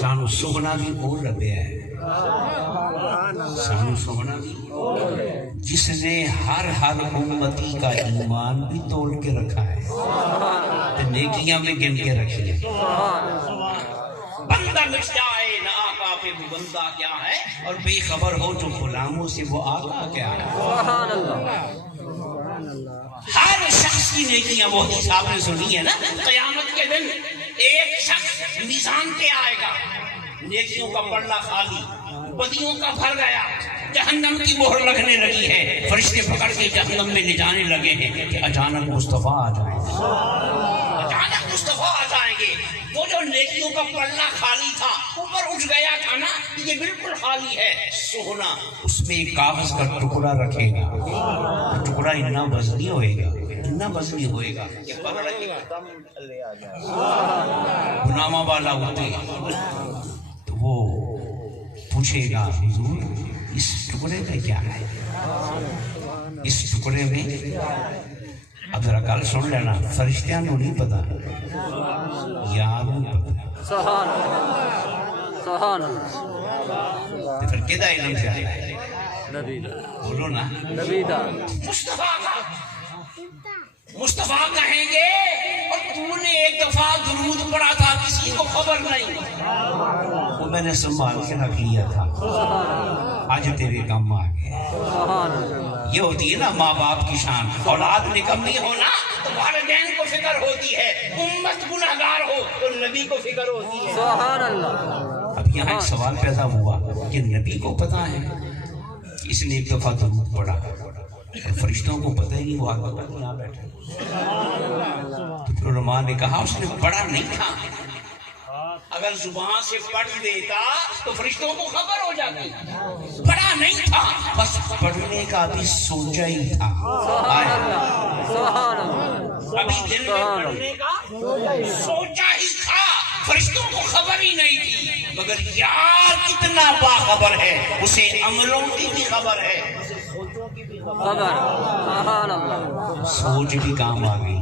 سانو سونا بھی بول رہے ہیں، سانو سونا بھی جس نے ہر امتی کا ایمان بھی تول کے رکھا ہے تو نیکیاں بھی گن کے رکھی ہیں۔ بندہ مٹ جائے نہ آقا پہ وہ بندہ کیا ہے، اور بے خبر ہو جو غلاموں سے وہ آقا کیا ہے۔ ہر شخص کی نیکیاں وہ حساب نے سنی ہے نا، قیامت کے دن ایک شخص میزان پہ آئے گا، نیکیوں کا پلڑا خالی، بدیوں کا بھر گیا، جہنم کی مہر لگنے لگی ہے، فرشتے پکڑ کے جہنم میں لے جانے لگے ہیں کہ اچانک مصطفیٰ آ جائیں گے، اچانک مصطفیٰ آ جائیں گے۔ وہ جو نیکیوں کا پلڑا خالی تھا اوپر اٹھ گیا تھا نا، یہ بالکل خالی ہے، سونا اس میں ایک کاغذ کا ٹکڑا رکھے گا، ٹکڑا اتنا وزنی ہوئے گا، اتنا وزنی ہوئے گا کہ پکڑ کے تھلے آ جائے گا۔ گنامہ والا ہوتے تو وہ پوچھے گا حضور اس ٹکڑے میں کیا ہے، اس ٹکڑے میں اب ذرا گل سن لینا، فرشتیاں نو نہیں پتا، یار نہیں پتا، تو پھر کدا علم سے آیا ہے؟ بولو نا، مصطفیٰ کہیں گے اور تو نے ایک دفعہ درود پڑھا تھا کسی کو خبر نہیں، وہ میں نے سنبھال کے رکھ لیا تھا، آج تیرے کام آ گیا۔ یہ ہوتی ہے نا ماں باپ کی شان، اولاد نکمی ہونا تو والدین کو فکر ہوتی ہے، امت گنہگار ہو تو نبی کو فکر ہوتی ہے۔ اب یہاں ایک سوال پیدا ہوا کہ نبی کو پتا ہے کہ اس نے ایک دفعہ درود پڑھا، فرشتوں کو پتہ ہی نہیں، وہ آگے تک یہاں بیٹھے۔ تو پھر علماء نے کہا اس نے پڑھا نہیں تھا، اگر زبان سے پڑھ دیتا تو فرشتوں کو خبر ہو جاتی، پڑھا نہیں تھا، بس پڑھنے کا بھی سوچا ہی تھا، ابھی دل میں پڑھنے کا سوچا ہی تھا، فرشتوں کو خبر ہی نہیں تھی، مگر یار کتنا باخبر ہے، اسے عملوں کی بھی خبر ہے، سوچ بھی کام آ گئی۔